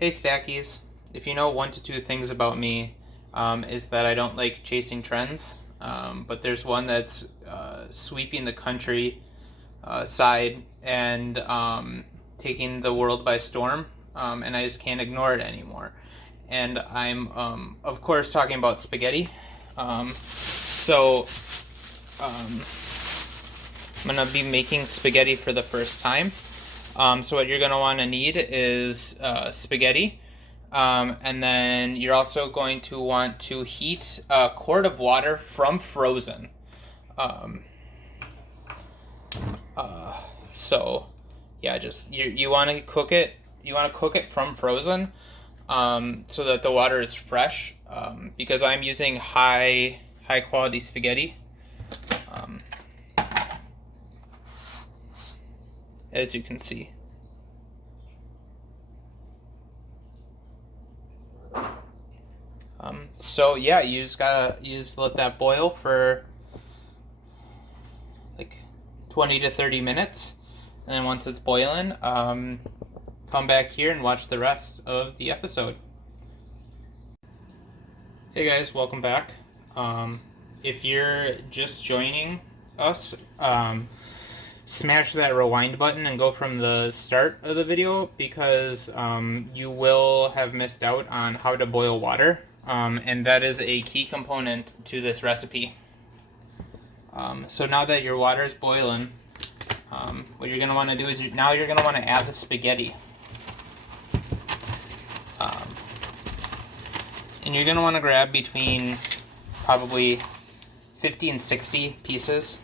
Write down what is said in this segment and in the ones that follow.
Hey Stackies, if you know one to two things about me, is that I don't like chasing trends, but there's one that's sweeping the country side and taking the world by storm, and I just can't ignore it anymore. And I'm, of course, talking about spaghetti. So I'm going to be making spaghetti for the first time. So what you're going to want to need is spaghetti. And then you're also going to want to heat a quart of water from frozen. Um, so yeah, just you want to cook it. You want to cook it from frozen, so that the water is fresh. Because I'm using high quality spaghetti. As you can see. So yeah, you just let that boil for like 20 to 30 minutes, and then once it's boiling, come back here and watch the rest of the episode. Hey guys, welcome back. If you're just joining us, smash that rewind button and go from the start of the video, because you will have missed out on how to boil water, and that is a key component to this recipe. So now that your water is boiling, what you're going to want to do is now you're going to want to add the spaghetti. And you're going to want to grab between probably 50 and 60 pieces.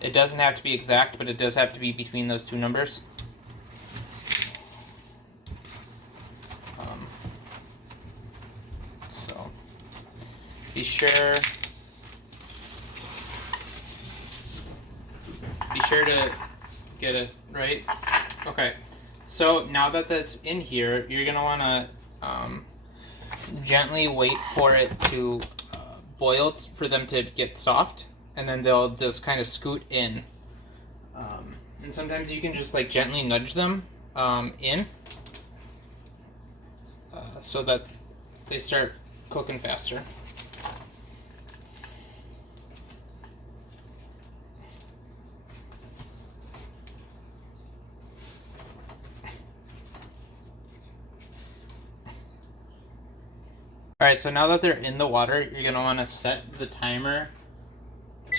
It doesn't have to be exact, but it does have to be between those two numbers. So be sure to get it right. Okay. So now that that's in here, you're gonna want to gently wait for it to boil for them to get soft, and then they'll just kind of scoot in. And sometimes you can just like gently nudge them in, so that they start cooking faster. Alright, so now that they're in the water, you're going to want to set the timer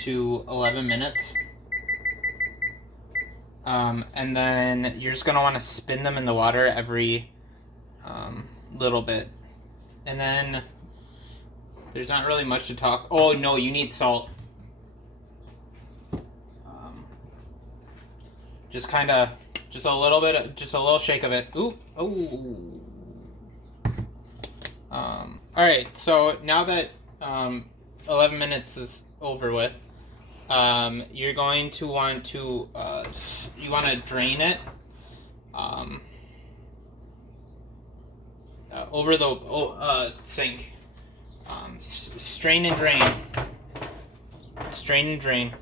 to 11 minutes. And then you're just going to want to spin them in the water every little bit. And then there's not really much to talk. Oh no, you need salt. Just a little shake of it. Ooh, oh. Alright, so now that 11 minutes is over with, you're going to want to drain it over the sink. Strain and drain. Strain and drain.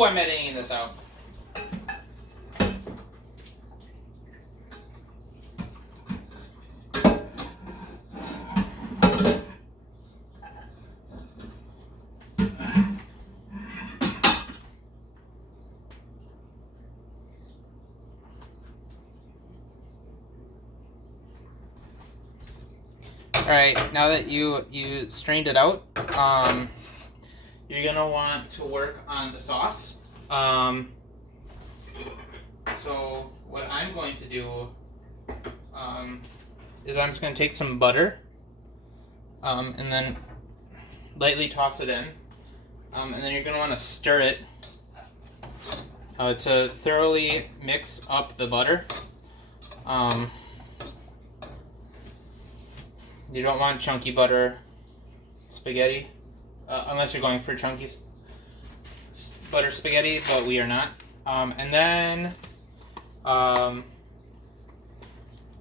I'm editing this out. Alright, now that you strained it out, you're going to want to work on the sauce. So what I'm going to do is I'm just going to take some butter, and then lightly toss it in, and then you're going to want to stir it to thoroughly mix up the butter. You don't want chunky butter spaghetti, unless you're going for chunky butter spaghetti, but we are not. And then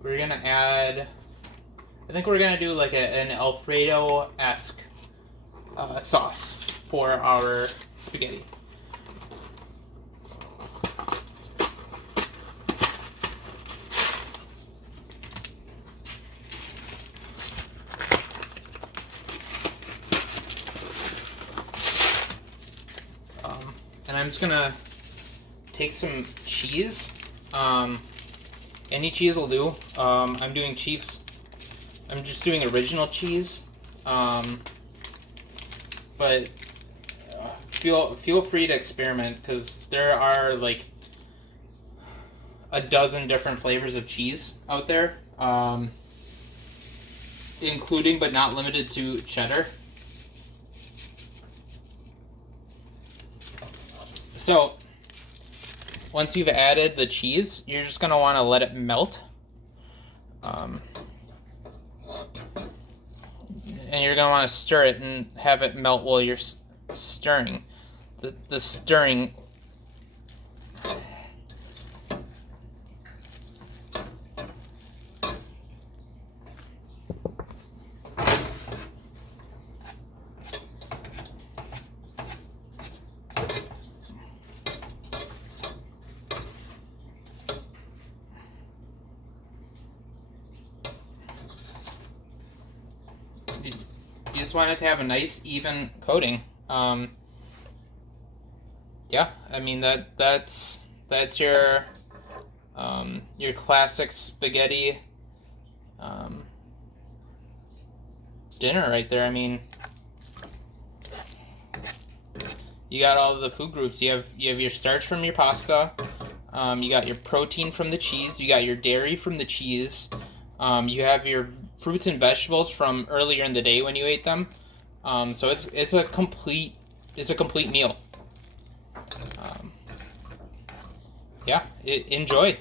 we're gonna add I think we're gonna do like an Alfredo-esque sauce for our spaghetti. And I'm just gonna take some cheese. Any cheese will do. I'm doing Chiefs. I'm just doing original cheese. But feel free to experiment, because there are like a dozen different flavors of cheese out there, including but not limited to cheddar. So once you've added the cheese, you're just going to want to let it melt. And you're going to want to stir it and have it melt while you're stirring. The stirring... You just want it to have a nice, even coating. Yeah, I mean that's your classic spaghetti dinner right there. I mean, you got all of the food groups. You have your starch from your pasta. You got your protein from the cheese. You got your dairy from the cheese. You have your fruits and vegetables from earlier in the day when you ate them. So it's a complete meal. Yeah, enjoy.